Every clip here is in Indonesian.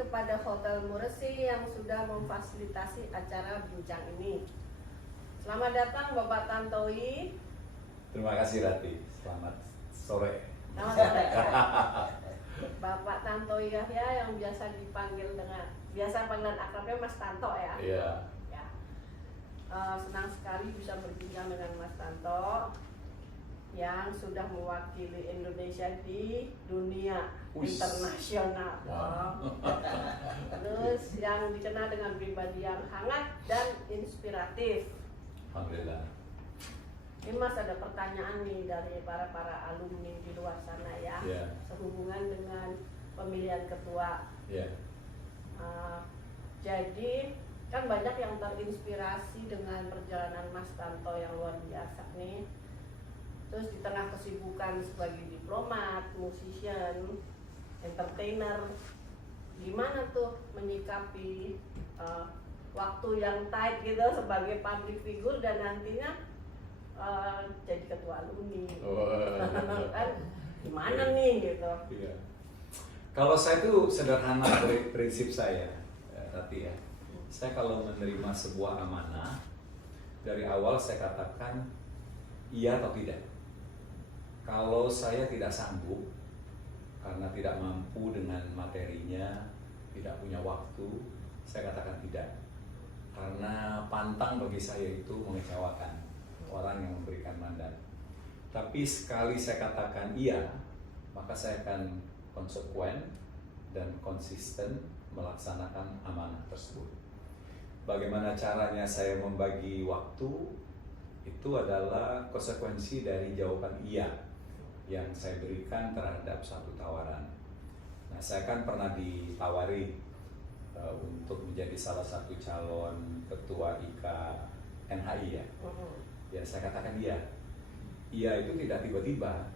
kepada Hotel Muresi yang sudah memfasilitasi acara bincang ini. Selamat datang Bapak Tantowi. Terima kasih Rati, selamat sore. Selamat sore. Bapak Tantowi Yahya yang biasa dipanggil panggilan akrabnya Mas Tanto ya. Iya. Ya. Senang sekali bisa berbincang dengan Mas Tanto yang sudah mewakili Indonesia di dunia internasional. Terus yang dikenal dengan pribadi yang hangat dan inspiratif. Alhamdulillah. Ini Mas ada pertanyaan nih dari para alumni di luar sana ya, sehubungan dengan pemilihan ketua. Jadi kan banyak yang terinspirasi dengan perjalanan Mas Tanto yang luar biasa nih. Terus di tengah kesibukan sebagai diplomat, musician, entertainer, gimana tuh menyikapi waktu yang tight gitu sebagai public figure dan nantinya jadi ketua alumni? Kan gimana nih gitu? Iya. Kalau saya tuh sederhana dari prinsip saya, Rati ya. Saya kalau menerima sebuah amanah, dari awal saya katakan iya atau tidak. Kalau saya tidak sanggup karena tidak mampu dengan materinya, tidak punya waktu, saya katakan tidak. Karena pantang bagi saya itu mengecewakan orang yang memberikan mandat. Tapi sekali saya katakan iya, maka saya akan konsekuen dan konsisten melaksanakan amanah tersebut. Bagaimana caranya saya membagi waktu? Itu adalah konsekuensi dari jawaban iya yang saya berikan terhadap satu tawaran. Nah, saya kan pernah ditawari untuk menjadi salah satu calon ketua IKA NHI ya. Ya, saya katakan iya. Iya itu tidak tiba-tiba.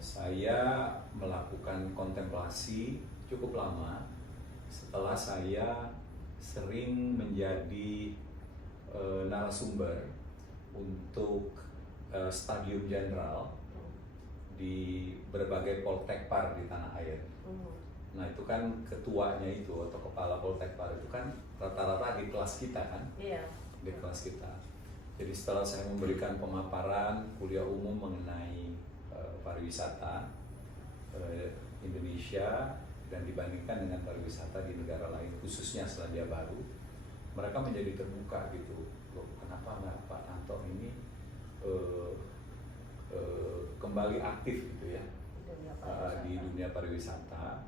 Saya melakukan kontemplasi cukup lama setelah saya sering menjadi narasumber untuk stadium jenderal di berbagai poltekpar di tanah air. Nah itu kan ketuanya itu atau kepala poltekpar itu kan rata-rata di kelas kita kan, di kelas kita. Jadi setelah saya memberikan pemaparan kuliah umum mengenai pariwisata Indonesia dan dibandingkan dengan pariwisata di negara lain khususnya Selandia Baru, mereka menjadi terbuka gitu. Loh, kenapa nggak Pak Tanto ini kembali aktif gitu ya di dunia pariwisata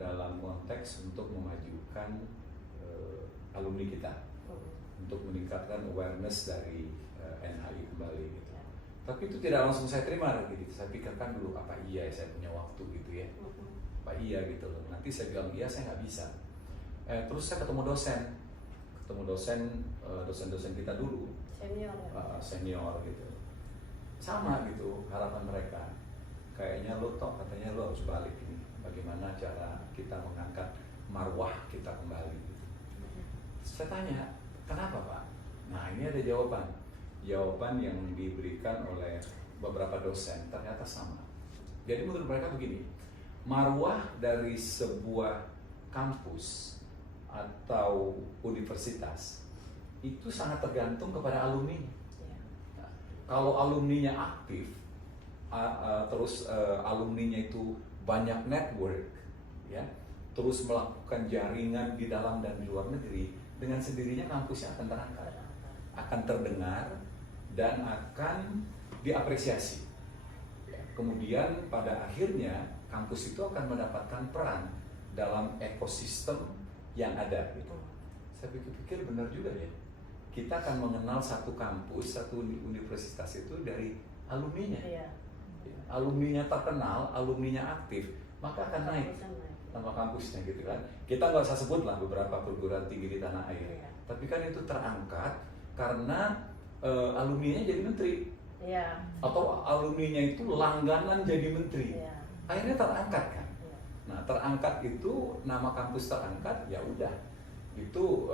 dalam konteks untuk memajukan alumni kita, untuk meningkatkan awareness dari NHI kembali gitu. Tapi itu tidak langsung saya terima gitu. Saya pikirkan dulu apa iya saya punya waktu gitu ya, apa iya gitu loh. Nanti saya bilang iya saya nggak bisa. Terus saya ketemu dosen kita dulu, senior gitu. Sama gitu harapan mereka. Kayaknya lo toh katanya lo harus balik ini. Bagaimana cara kita mengangkat marwah kita kembali gitu. Saya tanya, kenapa Pak? Nah ini ada jawaban. Jawaban yang diberikan oleh beberapa dosen ternyata sama. Jadi menurut mereka begini, marwah dari sebuah kampus atau universitas itu sangat tergantung kepada alumni. Kalau alumninya aktif, terus alumninya itu banyak network, ya, terus melakukan jaringan di dalam dan di luar negeri, dengan sendirinya kampusnya akan terangkat, akan terdengar dan akan diapresiasi. Kemudian pada akhirnya kampus itu akan mendapatkan peran dalam ekosistem yang ada. Gitu. Saya pikir-pikir benar juga ya. Kita akan mengenal satu kampus, satu universitas itu dari alumninya. Alumninya terkenal, alumninya aktif, maka akan naik nama kampusnya gitu kan. Kita nggak usah sebut lah beberapa perguruan tinggi di tanah air, tapi kan itu terangkat karena alumninya jadi menteri, atau alumninya itu langganan jadi menteri, akhirnya terangkat kan. Nah terangkat itu nama kampus terangkat, ya udah itu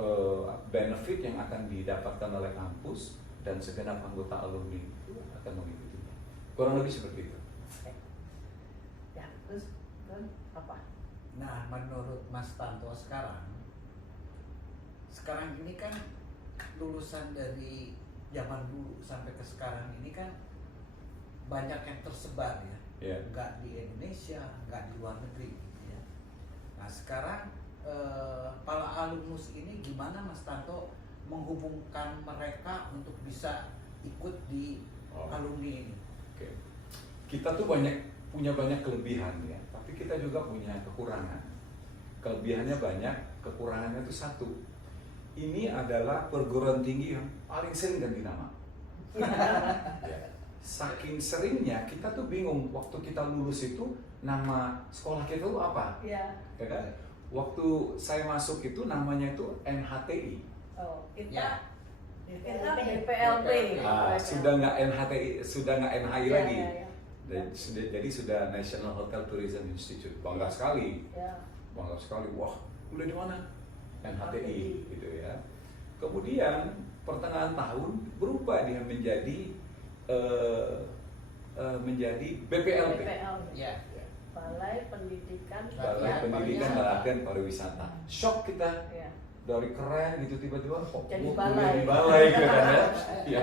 benefit yang akan didapatkan oleh kampus dan segenap anggota alumni itu akan mengikutinya. Kurang lebih seperti itu. Ya, terus apa? Nah, menurut Mas Tanto sekarang ini kan lulusan dari zaman dulu sampai ke sekarang ini kan banyak yang tersebar ya, Yeah. nggak di Indonesia, nggak di luar negeri gitu ya. Nah sekarang para alumnus ini gimana Mas Tanto menghubungkan mereka untuk bisa ikut di alumni ini? Oke. Kita tuh punya banyak kelebihan ya, tapi kita juga punya kekurangan. Kelebihannya banyak, kekurangannya itu satu. Ini adalah perguruan tinggi yang paling sering ganti nama. Ya. Saking seringnya kita tuh bingung waktu kita lulus itu nama sekolah kita itu apa? Iya. Ya kan? Waktu saya masuk itu namanya itu NHTI. Oh, Ya. kita BPLP. Sudah nggak NHTI, sudah nggak NHI Iya, lagi. iya, iya. Dan jadi sudah National Hotel Tourism Institute. Bangga sekali. Ya. Bangga sekali. Wah, kuliah di mana? NHTI gitu ya. Kemudian pertengahan tahun berubah dia menjadi BPLP. Ya. Balai Pendidikan Balai Pendidikan Latihan Pariwisata. Shock kita. Ya. Dari keren gitu tiba-tiba kok Jadi gua balai. kuliah di balai gitu kan ya. Ya.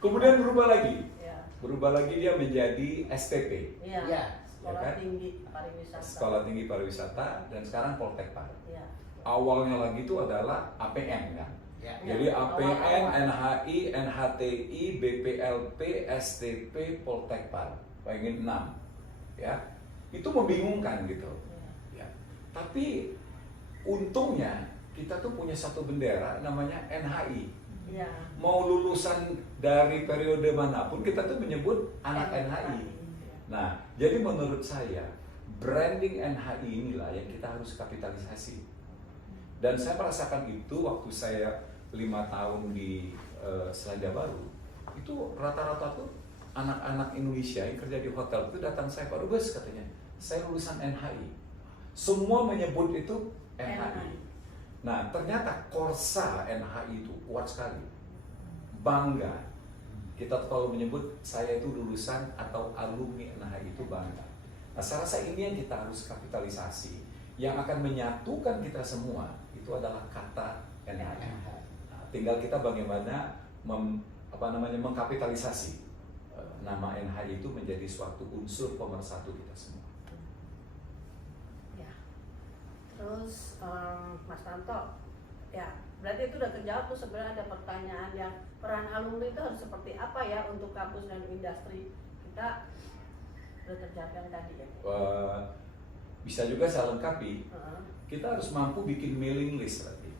Kemudian berubah lagi. Ya. Berubah lagi dia menjadi STP. Iya. Ya. Sekolah Ya kan? Tinggi Pariwisata. Sekolah Tinggi Pariwisata dan sekarang Poltekpar. Iya. Awalnya lagi itu adalah APN kan. Ya. Jadi APN, Awal-awal. NHI, NHTI, BPLP, STP, Poltekpar. Bayangin 6. Ya. Itu membingungkan gitu. Iya. Ya. Tapi untungnya kita tuh punya satu bendera namanya NHI. Iya. Mau lulusan dari periode manapun kita tuh menyebut anak NHI. Nah, jadi menurut saya branding NHI inilah yang kita harus kapitalisasi. Dan saya merasakan itu waktu saya 5 tahun di Selandia Baru. Itu rata-rata tuh anak-anak Indonesia yang kerja di hotel itu datang saya, Pak Dubes katanya, saya lulusan NHI. Semua menyebut itu NHI. Nah, ternyata Korsa NHI itu kuat sekali. Bangga. Kita kalau menyebut saya itu lulusan atau alumni NHI itu bangga. Nah, saya rasa ini yang kita harus kapitalisasi. Yang akan menyatukan kita semua itu adalah kata NHI. Nah, tinggal kita bagaimana mengkapitalisasi nama NHI itu menjadi suatu unsur pemersatu kita semua. Ya. Terus Mas Tanto, ya berarti itu udah terjawab tuh. Sebenarnya ada pertanyaan yang peran alumni itu harus seperti apa ya untuk kampus dan industri kita, udah terjawab yang tadi ya. Bisa juga saya lengkapi, kita harus mampu bikin mailing list lagi.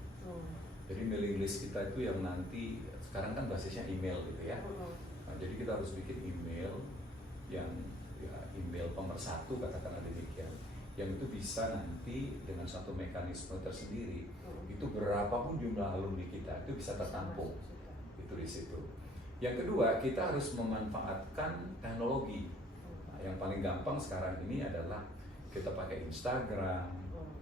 Jadi mailing list kita itu yang nanti sekarang kan basisnya email gitu ya. Nah, jadi kita harus bikin email yang ya, email pemersatu katakanlah demikian, yang itu bisa nanti dengan satu mekanisme tersendiri itu berapapun jumlah alumni kita itu bisa tertampung itu di situ. Yang kedua, kita harus memanfaatkan teknologi. Nah, yang paling gampang sekarang ini adalah kita pakai Instagram,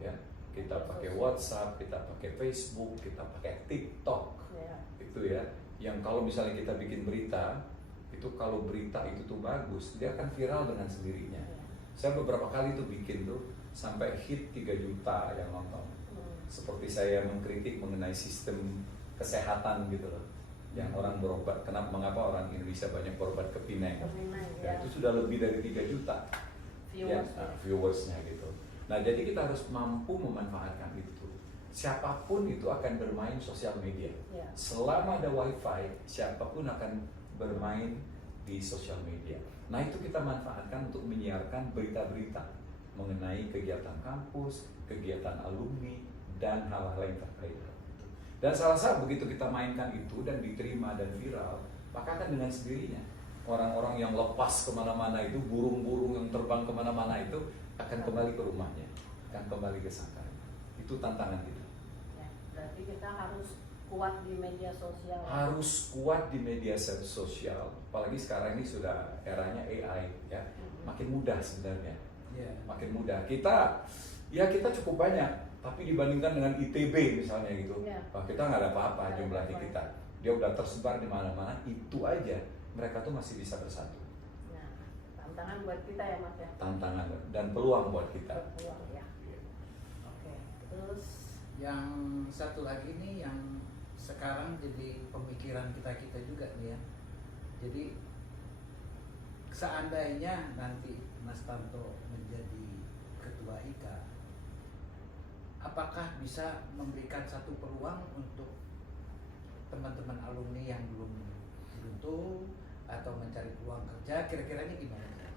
ya, kita pakai WhatsApp, kita pakai Facebook, kita pakai TikTok, itu ya. Yang kalau misalnya kita bikin berita, itu kalau berita itu tuh bagus, dia akan viral dengan sendirinya. Saya beberapa kali tuh bikin tuh sampai hit 3 juta yang nonton. Seperti saya mengkritik mengenai sistem kesehatan gitu loh, yang orang berobat, mengapa orang Indonesia banyak berobat ke Pineng, ya, itu sudah lebih dari 3 juta viewersnya gitu. Nah, jadi kita harus mampu memanfaatkan itu. Siapapun itu akan bermain sosial media. Selama ada wifi, siapapun akan bermain di sosial media. Nah, itu kita manfaatkan untuk menyiarkan berita-berita mengenai kegiatan kampus, kegiatan alumni, dan hal-hal yang terkait. Dan saya rasa begitu kita mainkan itu dan diterima dan viral, maka akan dengan sendirinya orang-orang yang lepas kemana-mana itu, burung-burung yang terbang kemana-mana itu akan kembali ke rumahnya, akan kembali ke sangkarnya. Itu tantangan kita. Ya, berarti kita harus kuat di media sosial. Harus kuat di media sosial, apalagi sekarang ini sudah eranya AI, ya, makin mudah sebenarnya. Makin mudah. Kita cukup banyak, tapi dibandingkan dengan ITB misalnya gitu, kita nggak ada apa-apa jumlahnya kita. Dia udah tersebar di mana-mana, itu aja mereka tuh masih bisa bersatu. Nah, tantangan buat kita ya Mas ya. Tantangan dan peluang buat kita. Peluang ya. Terus Yang satu lagi nih yang sekarang jadi pemikiran kita juga nih ya. Jadi seandainya nanti Mas Tanto menjadi ketua IKA, apakah bisa memberikan satu peluang untuk teman-teman alumni yang belum beruntung atau mencari peluang kerja, kira-kiranya gimana?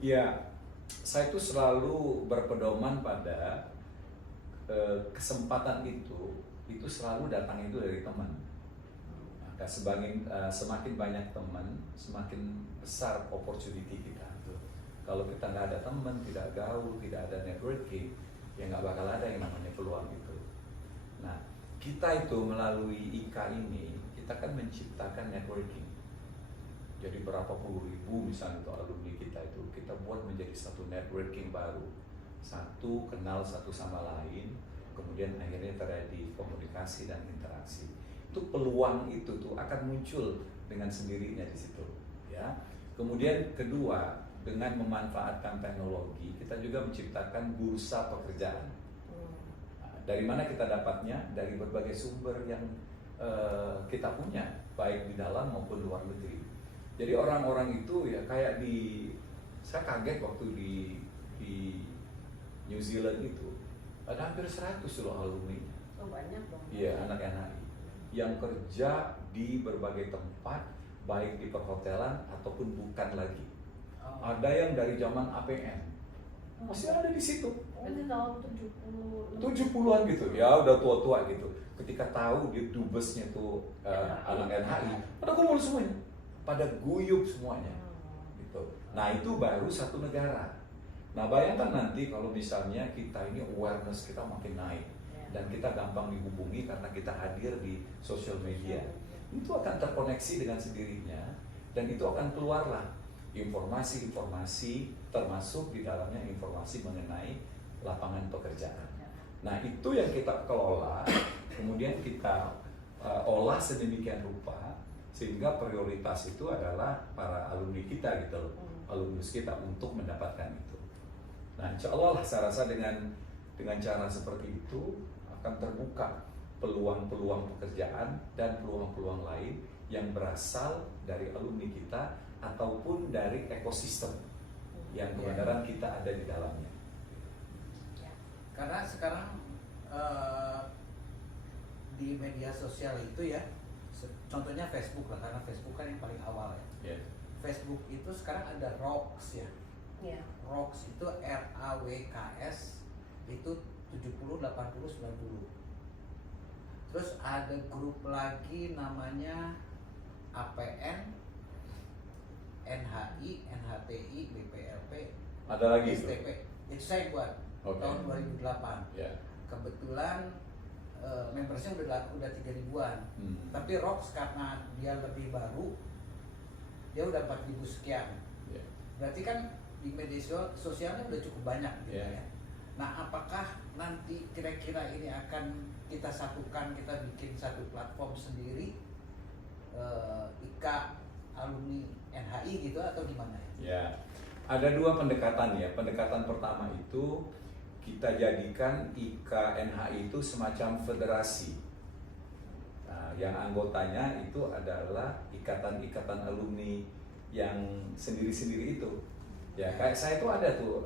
Ya, saya itu selalu berpedoman pada kesempatan itu selalu datang itu dari teman. Maka semakin banyak teman, semakin besar opportunity kita. Kalau kita nggak ada teman, tidak gaul, tidak ada networking, ya nggak bakal ada yang namanya peluang itu. Nah, kita itu melalui IKA ini, kita kan menciptakan networking. Jadi berapa puluh ribu misalnya itu alumni kita itu, kita buat menjadi satu networking baru. Satu, kenal satu sama lain, kemudian akhirnya terjadi komunikasi dan interaksi. Itu peluang itu tuh akan muncul dengan sendirinya di situ, ya. Kemudian kedua, dengan memanfaatkan teknologi, kita juga menciptakan bursa pekerjaan. Nah, dari mana kita dapatnya? Dari berbagai sumber yang kita punya, baik di dalam maupun luar negeri. Jadi orang-orang itu ya kayak saya kaget waktu di New Zealand itu, ada hampir 100 loh alumni. oh banyak dong. Iya, anak NHI yang kerja di berbagai tempat, baik di perhotelan ataupun bukan lagi. Ada yang dari zaman APN, masih ada di situ. Berarti tahun 70-an gitu, ya udah tua-tua gitu. Ketika tahu dia dubesnya tuh anak NHI, pada kumpul semuanya, pada guyup semuanya, gitu. Nah itu baru satu negara. Nah bayangkan nanti kalau misalnya kita ini awareness kita makin naik dan kita gampang dihubungi karena kita hadir di social media, itu akan terkoneksi dengan sendirinya dan itu akan keluarlah informasi-informasi, termasuk di dalamnya informasi mengenai lapangan pekerjaan. Nah itu yang kita kelola, kemudian kita olah sedemikian rupa sehingga prioritas itu adalah para alumni kita gitu loh, alumnus kita untuk mendapatkan itu. Nah insya Allah saya rasa dengan cara seperti itu akan terbuka peluang-peluang pekerjaan dan peluang-peluang lain yang berasal dari alumni kita ataupun dari ekosistem yang kebenaran kita ada di dalamnya. Karena sekarang di media sosial itu ya, contohnya Facebook lah, karena Facebook kan yang paling awal ya. Yeah. Facebook itu sekarang ada ROKS ya. ROKS itu RAWKS itu 70, 80, 90. Terus ada grup lagi namanya APN, NHI, NHTI, BPLP, Ada lagi itu? STP. Itu saya buat tahun 2008. Yeah. Kebetulan membersnya udah 3.000-an. Tapi ROKS karena dia lebih baru, dia udah 4.000 sekian. Yeah. Berarti kan di media sosialnya udah cukup banyak gitu ya. Nah, apakah nanti kira-kira ini akan kita satukan, kita bikin satu platform sendiri, IKA alumni NHI gitu atau gimana ya? Ya, ada dua pendekatan ya. Pendekatan pertama itu kita jadikan IKA NHI itu semacam federasi. Nah, yang anggotanya itu adalah ikatan-ikatan alumni yang sendiri-sendiri itu. Ya, kayak saya tuh ada tuh,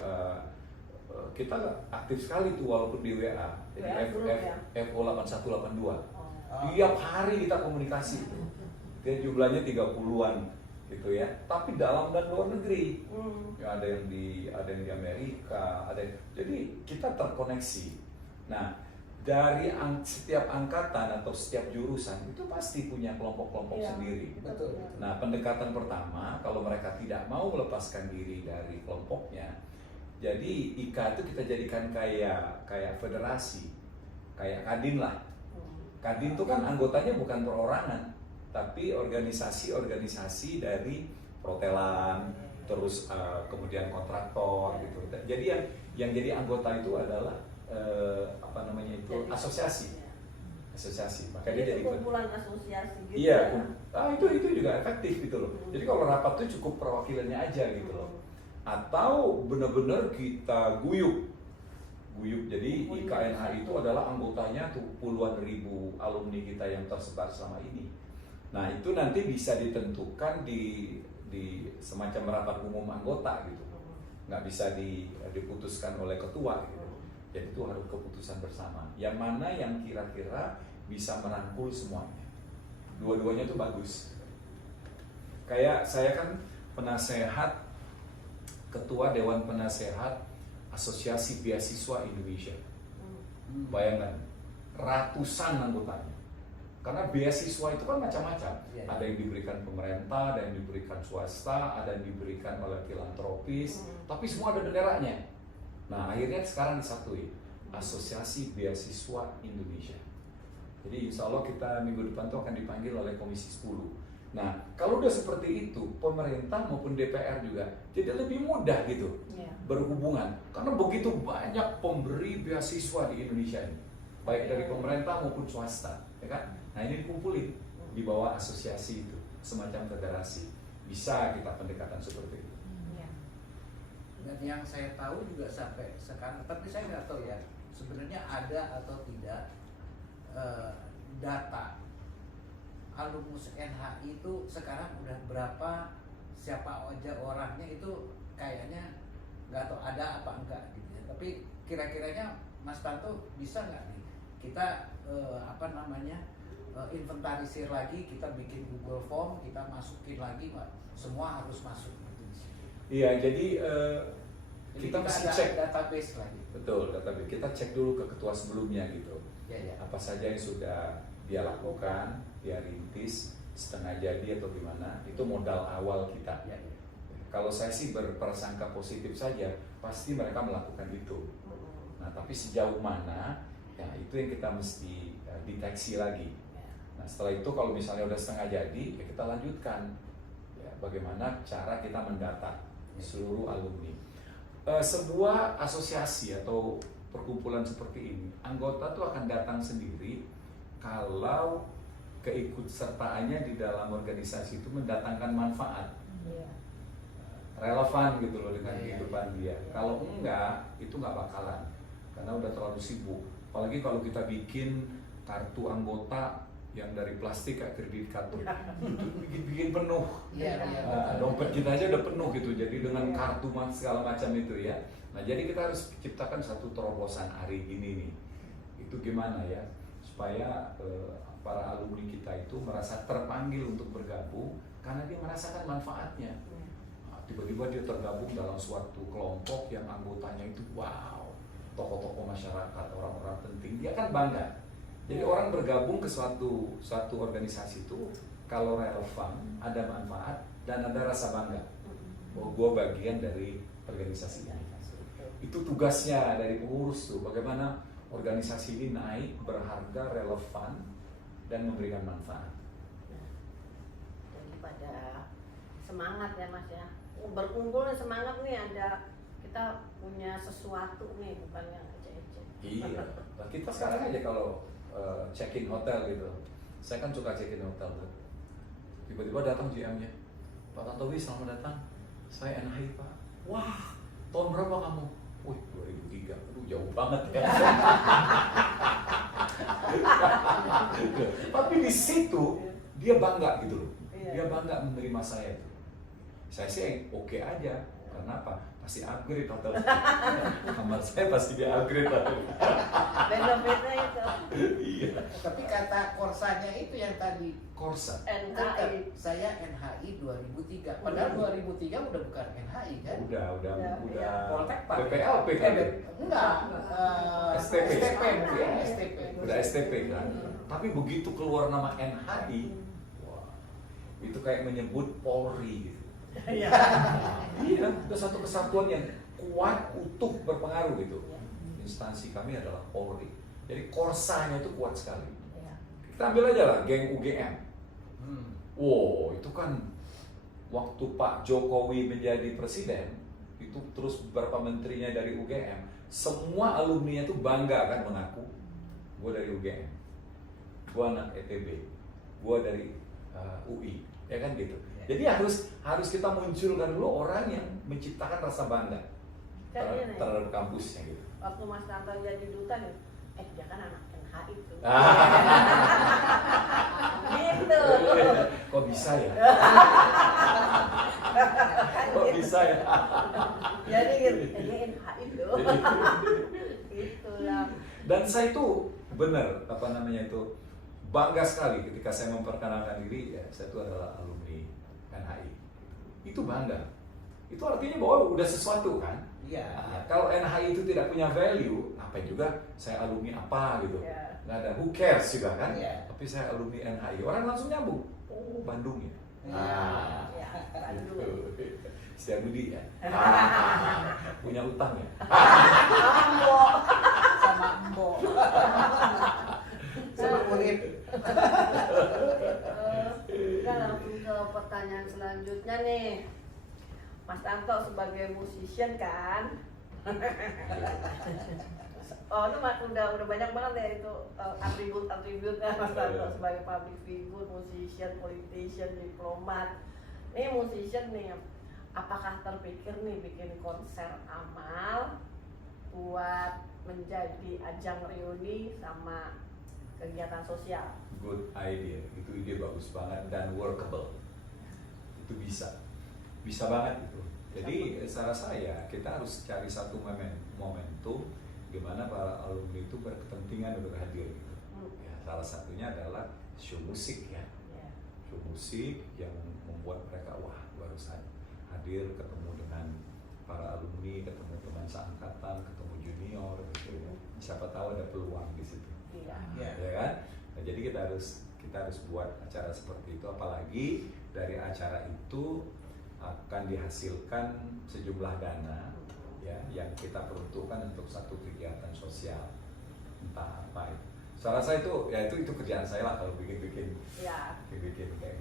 kita aktif sekali tuh walaupun di WA. Jadi FO 8182. Tiap hari kita komunikasi itu. Dan jumlahnya 30-an gitu ya. Tapi dalam dan luar negeri. Ya, ada yang di Amerika, jadi kita terkoneksi. Nah, dari setiap angkatan atau setiap jurusan itu pasti punya kelompok-kelompok sendiri. Betul. Nah, pendekatan pertama kalau mereka tidak mau melepaskan diri dari kelompoknya, jadi IKA itu kita jadikan kayak federasi, kayak Kadin lah. Kadin itu kan anggotanya bukan perorangan, tapi organisasi-organisasi dari perhotelan, terus kemudian kontraktor gitu. Jadi yang jadi anggota itu adalah asosiasi. Maka dia jadi kumpulan asosiasi gitu. Iya, itu juga efektif gitu loh. Jadi kalau rapat itu cukup perwakilannya aja gitu loh. Atau benar-benar kita guyup Guyup. Jadi IKNHI itu adalah anggotanya tuh puluhan ribu alumni kita yang tersebar selama ini. Nah itu nanti bisa ditentukan di semacam rapat umum anggota gitu, nggak bisa diputuskan oleh ketua gitu. Jadi itu harus keputusan bersama. Yang mana yang kira-kira bisa merangkul semuanya. Dua-duanya tuh bagus. Kayak saya kan penasehat, ketua Dewan Penasehat Asosiasi Beasiswa Indonesia. Bayangkan, ratusan anggotanya. Karena beasiswa itu kan macam-macam. Ada yang diberikan pemerintah, ada yang diberikan swasta, ada yang diberikan oleh filantropis, tapi semua ada benderanya. Nah, akhirnya sekarang disatui, Asosiasi Beasiswa Indonesia. Jadi insya Allah kita minggu depan tuh akan dipanggil oleh Komisi 10. Nah, kalau udah seperti itu, pemerintah maupun DPR juga jadi lebih mudah gitu berhubungan. Karena begitu banyak pemberi beasiswa di Indonesia ini, baik dari pemerintah maupun swasta, ya kan? Nah ini dikumpulin di bawah asosiasi itu, semacam federasi. Bisa kita pendekatan seperti itu. Dan yang saya tahu juga sampai sekarang, tapi saya nggak tahu ya, sebenarnya ada atau tidak data alumnus NHI itu sekarang udah berapa, siapa aja orangnya itu kayaknya nggak tahu ada apa enggak gitu ya. Tapi kira-kiranya Mas Tanto bisa nggak nih kita inventarisir lagi, kita bikin Google Form, kita masukin lagi, semua harus masuk gitu. Iya, jadi kita mesti cek database lagi. Betul, database. Kita cek dulu ke ketua sebelumnya gitu. Ya. Apa saja yang sudah dia lakukan, dia rintis, setengah jadi atau gimana, itu modal awal kita. Ya. Kalau saya sih berprasangka positif saja, pasti mereka melakukan itu. Nah, tapi sejauh mana, ya itu yang kita mesti deteksi lagi. Nah, setelah itu kalau misalnya udah setengah jadi, ya kita lanjutkan. Ya, bagaimana cara kita mendata seluruh alumni. Sebuah asosiasi atau perkumpulan seperti ini, anggota tuh akan datang sendiri kalau keikutsertaannya di dalam organisasi itu mendatangkan manfaat, relevan gitu loh dengan kehidupan dia. Kalau enggak, itu nggak bakalan, karena udah terlalu sibuk. Apalagi kalau kita bikin kartu anggota yang dari plastik kayak kredit kartu, itu bikin penuh. Dompet kita aja udah penuh gitu. Jadi dengan kartu segala macam itu ya. Nah jadi kita harus ciptakan satu terobosan hari ini nih. Itu gimana ya supaya para alumni kita itu merasa terpanggil untuk bergabung karena dia merasakan manfaatnya. Nah, tiba-tiba dia tergabung dalam suatu kelompok yang anggotanya itu wow, tokoh-tokoh masyarakat, orang-orang penting, dia kan bangga. Jadi orang bergabung ke suatu organisasi itu kalau relevan, ada manfaat dan ada rasa bangga bahwa gue bagian dari organisasi ini. Itu tugasnya dari pengurus tuh, bagaimana organisasi ini naik, berharga, relevan, dan memberikan manfaat. Jadi pada semangat ya Mas ya, berkumpul semangat nih, ada kita punya sesuatu nih, bukan yang ece-ece. Iya, nah, kita sekarang aja kalau check-in hotel gitu, saya kan suka check-in hotel tuh. Tiba-tiba datang GM-nya, Pak Tantowi selamat datang, saya NHI Pak. Wah, tahun berapa kamu? Wih, 2003, aduh jauh banget ya. Tapi di situ dia bangga gitu loh, dia bangga menerima saya tuh. Saya sih oke aja, karena apa? Pasti upgrade hotel. Kamar saya pasti dia upgrade hotel. Beda-beda itu. Iya. Tapi kata korsanya itu yang tadi Korsa. NHI. Saya NHI 2003. Padahal 2003 udah bukan NHI kan? Udah Poltek Pak. PPLP kan? Enggak. STP. STP mungkin, STP. Udah STP kan? Tapi begitu keluar nama NHI, wah, itu kayak menyebut Polri gitu. Iya. Iya, itu satu kesatuan yang kuat, utuh, berpengaruh gitu. Instansi kami adalah Polri. Jadi korsanya itu kuat sekali. Kita ambil aja lah geng UGM. Wow, itu kan waktu Pak Jokowi menjadi presiden, itu terus beberapa menterinya dari UGM, semua alumninya itu bangga kan mengaku, gue dari UGM, gue anak ETB, gue dari UI, ya kan gitu. Jadi harus kita munculkan dulu orang yang menciptakan rasa bangga. Kan ini, terhadap kampusnya gitu. waktu Mas Tanto jadi duta nih, dia kan anak NHI tuh. Gitu. Kok bisa ya? Kan Kok gitu. bisa ya? Jadi gitu, dia NHI loh. Gitu lah. Dan saya itu benar bangga sekali ketika saya memperkenalkan diri, ya saya itu adalah alumni NHI. Itu bangga. Itu artinya bahwa udah sesuatu kan? Iya. Nah, kalau NHI itu tidak punya value, apa juga saya alumni apa gitu? Iya. Nggak ada, who cares juga kan? Iya. Tapi saya alumni NHI, orang langsung nyambung. Oh, Bandung ya? Ah, Ya, Bandung. gitu. Setiabudi ya? Punya utang ya? Ambo. Sama Embo. Sama Urip. Kita langsung ke pertanyaan selanjutnya nih. Mas Tanto sebagai musician kan? Oh itu udah banyak banget ya itu atribut-atributnya Mas Tanto sebagai public figure, musician, politician, diplomat. Nih musician nih, apakah terpikir nih bikin konser amal buat menjadi ajang reuni sama kegiatan sosial? Good idea, itu ide bagus banget dan workable. Itu bisa banget itu. Jadi saran saya kita harus cari satu momentum gimana para alumni itu berkepentingan untuk hadir. Gitu. Ya, salah satunya adalah show musik ya. Show musik yang membuat mereka wah harus hadir, ketemu dengan para alumni, ketemu teman seangkatan, ketemu junior gitu ya. Siapa tahu ada peluang di situ. Iya. Ya kan? Nah, jadi kita harus buat acara seperti itu, apalagi dari acara itu akan dihasilkan sejumlah dana ya yang kita peruntukkan untuk satu kegiatan sosial entah apa itu. Salah saya itu ya itu kerjaan saya lah kalau bikin kayak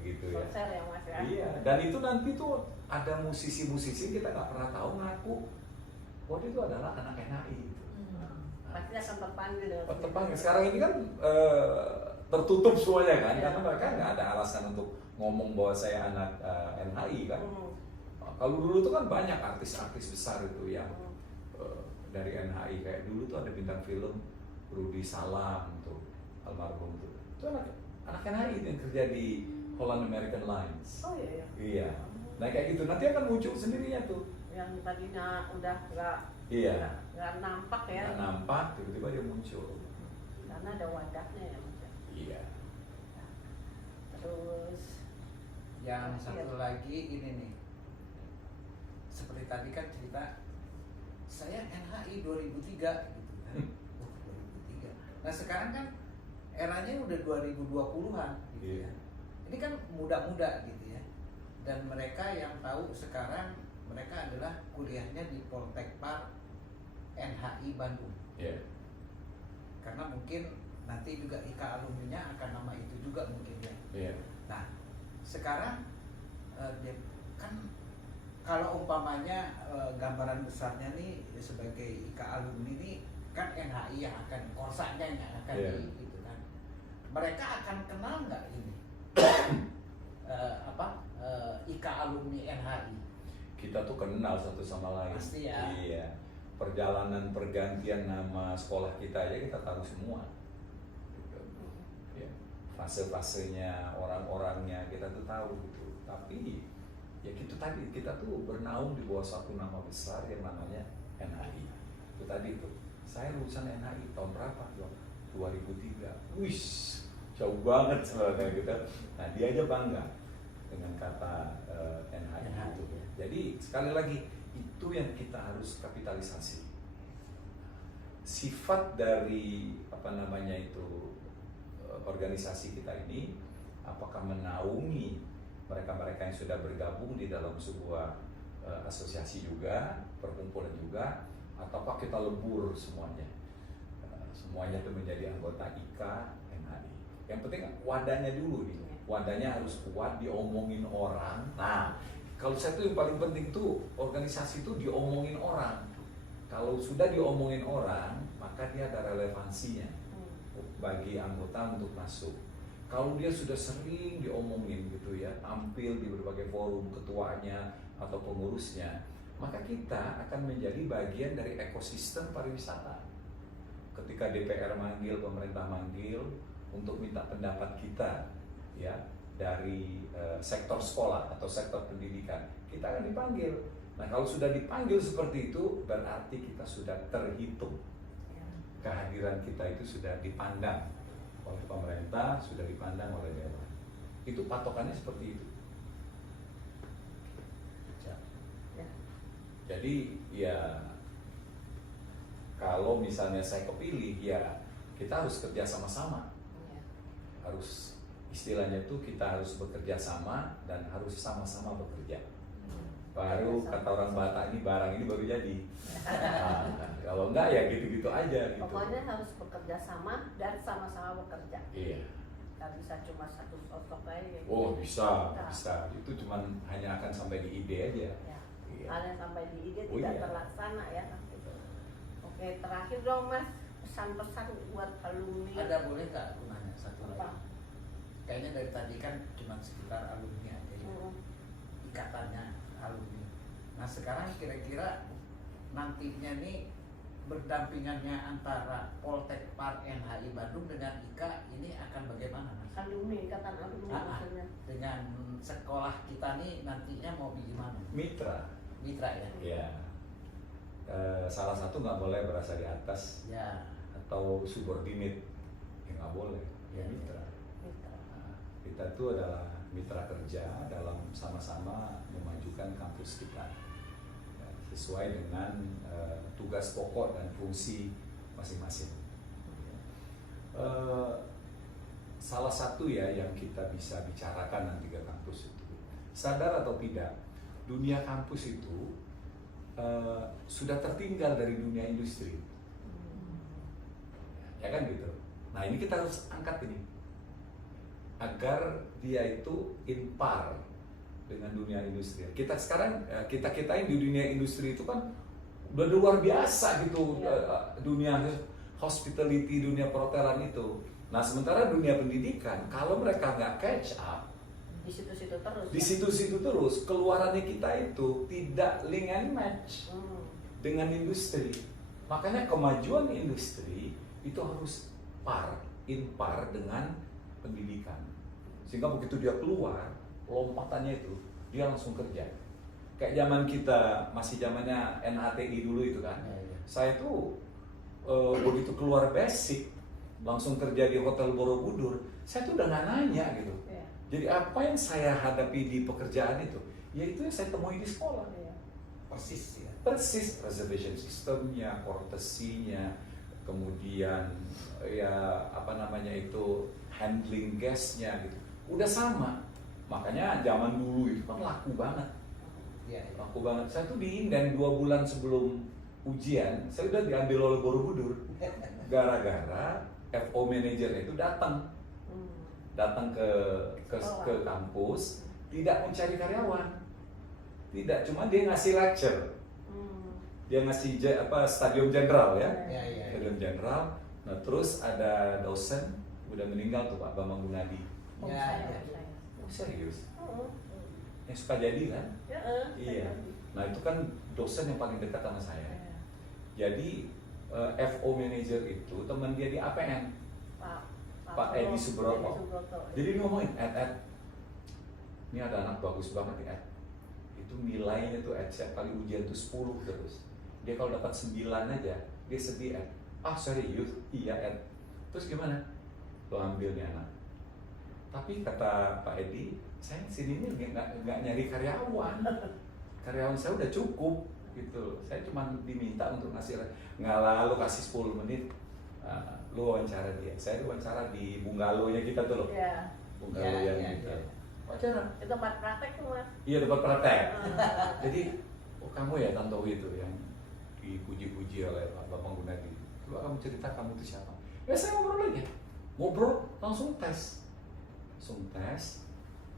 gitu ya. Konser ya Mas ya. Iya, dan itu nanti tuh ada musisi-musisi kita nggak pernah tahu ngaku bahwa itu adalah anak NHI gitu. Pasti akan terpanggil dengan Terpanggil. Sekarang ini kan tertutup semuanya kan, Ya. karena mereka nggak ada alasan untuk ngomong bahwa saya anak NHI kan. Kalau dulu tuh kan banyak artis-artis besar itu yang dari NHI, kayak dulu tuh ada bintang film Rudy Salam tuh, almarhum tuh. Itu anak NHI yang kerja di Holland American Lines. Oh iya. Iya. Nah kayak gitu nanti akan muncul sendirinya tuh. Yang tadinya udah nggak nampak ya. Nggak nampak, tiba-tiba dia muncul. Karena ada wadahnya ya Mas ya. Iya. Terus Yang satu lagi ini nih. Seperti tadi kan cerita saya NHI 2003 gitu kan. 2003. Nah, sekarang kan eranya udah 2020-an gitu ya. Ini kan muda-muda gitu ya. Dan mereka yang tahu sekarang mereka adalah kuliahnya di Poltekpar NHI Bandung. Iya. Karena mungkin nanti juga IKA alumninya akan nama itu juga mungkin ya. Iya. Nah, sekarang kan kalau umpamanya gambaran besarnya nih sebagai IKA alumni ini kan NHI yang akan korsanya yang akan gitu kan. Mereka akan kenal nggak ini IKA alumni NHI? Kita tuh kenal satu sama lain. Pasti ya. Iya. Perjalanan pergantian nama sekolah kita aja kita tahu semua. Gitu. Ya. Fase-fasenya, orang-orangnya kita tuh tahu gitu. Tapi ya gitu tadi, kita tuh bernaung di bawah satu nama besar yang namanya NHI. Itu tadi tuh. Saya lulusan NHI tahun berapa? 2003. Wih, jauh banget sebenarnya gitu. Nah, dia aja bangga dengan kata NHI itu. Jadi sekali lagi itu yang kita harus kapitalisasi. Sifat dari organisasi kita ini apakah menaungi mereka-mereka yang sudah bergabung di dalam sebuah asosiasi juga, perkumpulan juga, ataukah kita lebur semuanya? Semuanya itu menjadi anggota IKA NHI. Yang penting wadahnya dulu nih. Wadahnya harus kuat, diomongin orang. Nah, kalau saya tuh yang paling penting tuh organisasi itu diomongin orang. Kalau sudah diomongin orang, maka dia ada relevansinya bagi anggota untuk masuk. Kalau dia sudah sering diomongin gitu ya, tampil di berbagai forum, ketuanya atau pengurusnya, maka kita akan menjadi bagian dari ekosistem pariwisata. Ketika DPR manggil, pemerintah manggil untuk minta pendapat kita, ya, dari sektor sekolah atau sektor pendidikan, kita akan dipanggil. Nah, kalau sudah dipanggil seperti itu, berarti kita sudah terhitung. Kehadiran kita itu sudah dipandang oleh pemerintah, sudah dipandang oleh daerah. Itu patokannya seperti itu. Jadi ya, kalau misalnya saya kepilih, ya kita harus kerja sama-sama. Harus, istilahnya itu kita harus bekerja sama dan harus sama-sama bekerja. Baru kata orang Batak ini, barang ini baru jadi. Nah, kalau enggak ya gitu-gitu aja gitu. Pokoknya harus bekerja sama dan sama-sama bekerja. Iya. Nggak bisa cuma satu sosok aja. Gitu. Oh bisa. Itu cuman hanya akan sampai di ide aja. Ya. Iya. Hal yang sampai di ide Oh, tidak iya. terlaksana ya. Gitu. Oke, terakhir dong Mas, pesan-pesan buat alumni. Ada, boleh nggak aku nanya satu Apa? lagi? Kayaknya dari tadi kan cuma sekitar alumni aja ya. Ikatannya alumni. Nah sekarang kira-kira nantinya nih berdampingannya antara Poltek Par NHI Bandung dengan IKA ini akan bagaimana, Mas? Alumni, ikatan alumni maksudnya. Dengan sekolah kita nih nantinya mau gimana? Mitra. Mitra ya? Ya. Salah satu nggak boleh berasa di atas Ya. atau subordinate, ya nggak boleh. Ya mitra. Nah, kita itu adalah mitra kerja dalam sama-sama memajukan kampus kita, ya, sesuai dengan tugas pokok dan fungsi masing-masing. Salah satu ya yang kita bisa bicarakan nanti ke kampus itu, sadar atau tidak, dunia kampus itu sudah tertinggal dari dunia industri, ya kan gitu. Nah ini kita harus angkat ini agar dia itu in par dengan dunia industri. Kita sekarang kita yang di dunia industri itu kan udah luar biasa gitu, dunia hospitality, dunia perhotelan itu. Nah sementara dunia pendidikan, kalau mereka nggak catch up Di situ-situ terus. di situ-situ terus, keluarannya kita itu tidak link and match dengan industri. Makanya kemajuan industri itu harus in par dengan pendidikan. Sehingga begitu dia keluar, lompatannya itu dia langsung kerja. Kayak zaman kita, masih zamannya NHTI dulu itu kan. Saya tuh begitu keluar basic langsung kerja di Hotel Borobudur, saya tuh udah nggak nanya gitu. Jadi apa yang saya hadapi di pekerjaan itu, ya itu yang saya temui di sekolah. Persis ya. Persis, reservation systemnya, courtesy-nya, kemudian ya apa namanya itu, handling guest-nya gitu, udah sama. Makanya zaman dulu itu kan laku banget. Laku banget. Saya tuh di Inden 2 bulan sebelum ujian, saya udah diambil oleh Borobudur. Gara-gara FO manager itu datang ke kampus, tidak mencari karyawan, tidak, cuma dia ngasih lecture, dia ngasih stadium jenderal ya, stadium jenderal. Nah terus ada dosen udah meninggal tuh Pak Bambang Gunadi. Oh serius? Yang suka jadi kan? Iya. Nah itu kan dosen yang paling dekat sama saya. Jadi FO manager itu teman dia di APN, Pak Edi Subroto. Jadi dia ngomongin, Ed, ini ada anak bagus banget nih Ed. Itu nilainya tuh Ed, setiap kali ujian tuh 10 terus. Dia kalau dapat 9 aja, dia sedih Ed. Ah serius? Iya Ed. Terus gimana? Lo ambil nih anak. Tapi kata Pak Edi, saya sini nih nggak nyari karyawan. Karyawan saya udah cukup gitu. Saya cuma diminta untuk ngasih, nggak lalu kasih 10 menit. Lu wawancara dia, saya wawancara di bungalow-nya kita tuh loh. Bungalow yang gitu. Wawancara. Itu tempat praktek tuh Mas. Iya tempat praktek. Jadi, oh kamu ya Tantowi itu yang dipuji-puji oleh Pak Bambang Gunadi. Coba kamu cerita kamu itu siapa? Ya saya ngobrol lagi. Ngobrol langsung tes.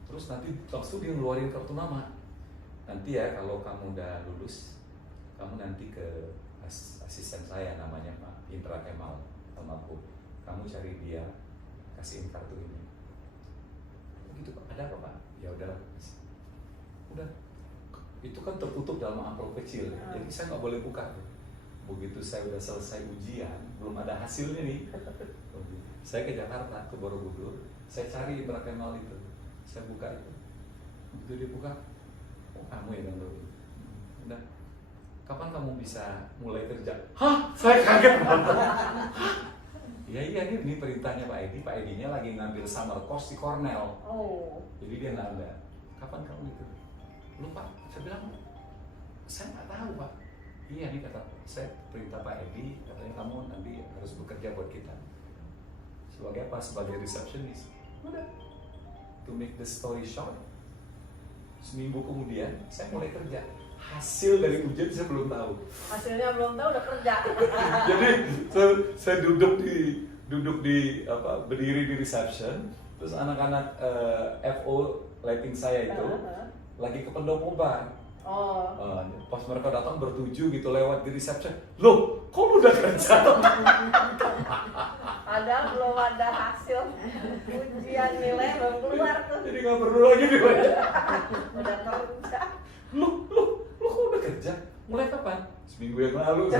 Terus nanti langsung dia ngeluarin kartu nama. Nanti ya kalau kamu udah lulus, kamu nanti ke asisten saya namanya Pak Indra Kemal almarhum. Kamu cari dia, kasihin kartu ini. Begitu Pak, ada apa Pak? Ya udah. itu kan tertutup dalam amplop kecil, jadi saya nggak boleh buka tuh. Begitu saya udah selesai ujian, belum ada hasilnya nih, saya ke Jakarta, ke Borobudur, saya cari Intrakenal itu, saya buka itu, begitu dia buka, oh kamu ya Bang Dodi, udah, kapan kamu bisa mulai kerja? Hah, saya kaget banget. Ya iya ini perintahnya Pak Edi-nya lagi ngambil summer course di Cornell. Jadi dia nanda, kapan kamu itu? Lu Pak, saya bilang, saya nggak tahu Pak. Iya nih kata, saya perintah Pak Edi, katanya kamu nanti harus bekerja buat kita. Sebagai apa? Sebagai receptionist. Udah. To make the story short, seminggu kemudian saya mulai kerja. Hasil dari ujian saya belum tahu. Hasilnya belum tahu udah kerja. Jadi saya duduk di apa, berdiri di reception, terus anak-anak FO lighting saya itu lagi ke pendopoban. Pas mereka datang bertuju gitu lewat di reception, loh, kok lu udah kerja? Padahal belum ada hasil ujian, nilai belum keluar tuh. Jadi nggak perlu lagi dibayar. Udah kerja. Lu kok udah kerja? Mulai kapan? Seminggu yang lalu.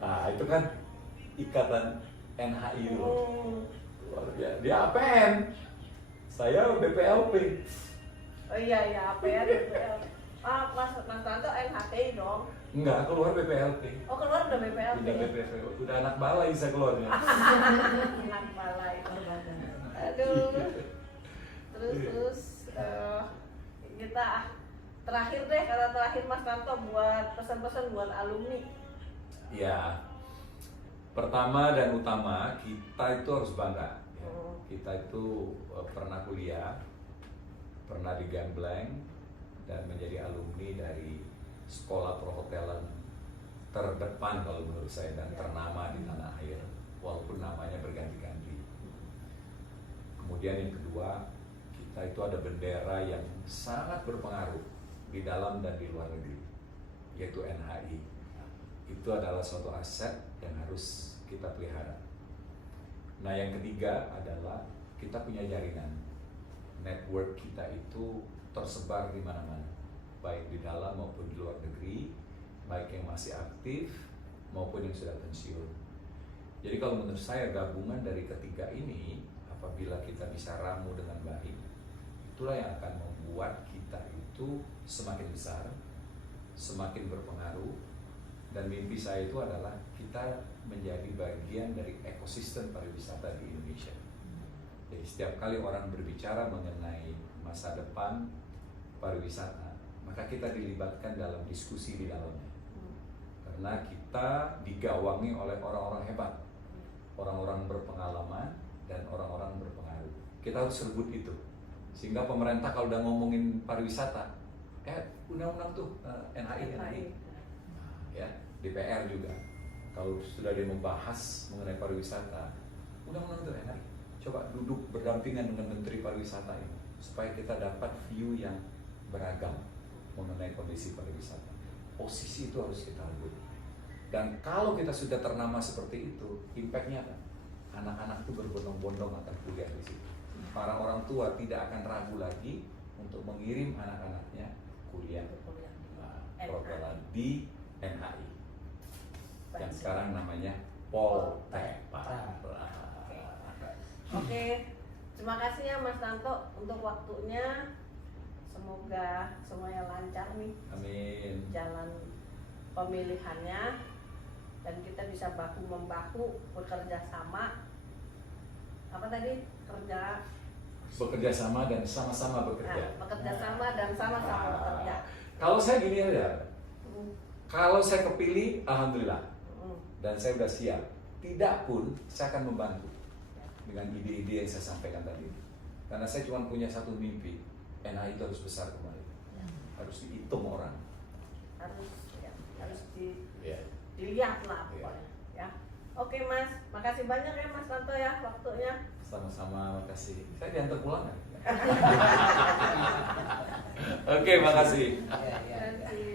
Nah itu kan ikatan NHI loh. Luar biasa. Dia APN, saya BPLP. Oh iya APN, BPLP. Mas Tanto NHTI dong. Enggak, keluar BPLP. Oh keluar udah BPLP. Udah BPLP, udah anak balai saya keluarnya. Anak balai. Aduh. Terus kita terakhir deh, kata terakhir Mas Tanto buat pesan-pesan buat alumni. Ya, pertama dan utama kita itu harus bangga. Kita itu pernah kuliah, pernah di Gambleng, dan menjadi alumni dari sekolah perhotelan terdepan kalau menurut saya dan ternama di tanah air, walaupun namanya berganti-ganti. Kemudian yang kedua, kita itu ada bendera yang sangat berpengaruh di dalam dan di luar negeri, yaitu NHI. Itu adalah suatu aset yang harus kita pelihara. Nah yang ketiga adalah kita punya jaringan. Network kita itu tersebar di mana-mana, baik di dalam maupun di luar negeri, baik yang masih aktif maupun yang sudah pensiun. Jadi kalau menurut saya gabungan dari ketiga ini, apabila kita bisa ramu dengan baik, itulah yang akan membuat kita itu semakin besar, semakin berpengaruh, dan mimpi saya itu adalah kita menjadi bagian dari ekosistem pariwisata di Indonesia. Jadi setiap kali orang berbicara mengenai masa depan pariwisata, maka kita dilibatkan dalam diskusi di dalamnya. Karena kita digawangi oleh orang-orang hebat, orang-orang berpengalaman dan orang-orang berpengaruh. Kita harus rebut itu. Sehingga pemerintah kalau udah ngomongin pariwisata, undang-undang tuh NHI. Ya, DPR juga. Kalau sudah dia membahas mengenai pariwisata, undang-undang itu NHI. Coba duduk berdampingan dengan Menteri Pariwisata ini supaya kita dapat view yang beragam mengenai kondisi pariwisata. Posisi itu harus kita rebut. Dan kalau kita sudah ternama seperti itu, impact-nya apa? Anak-anak itu berbondong-bondong akan kuliah di situ. Para orang tua tidak akan ragu lagi untuk mengirim anak-anaknya kuliah perhotelan di NHI yang sekarang namanya Poltek. Oke, terima kasih ya Mas Tanto untuk waktunya. Semoga semuanya lancar nih. Amin. Jalan pemilihannya dan kita bisa bahu membahu bekerja sama. Apa tadi? Bekerja sama dan sama-sama bekerja. Bekerja sama dan sama-sama bekerja. Kalau saya gini aja. Kalau saya kepilih, alhamdulillah. Dan saya sudah siap. Tidak pun saya akan membantu dengan ide-ide yang saya sampaikan tadi. Karena saya cuma punya satu mimpi, NHI itu harus besar kembali, harus dihitung orang, harus dilihat lah pokoknya. Ya. Oke Mas, makasih banyak ya Mas Tanto ya waktunya. Sama-sama, makasih. Saya diantar pulang kan? Oke, makasih. Terima kasih.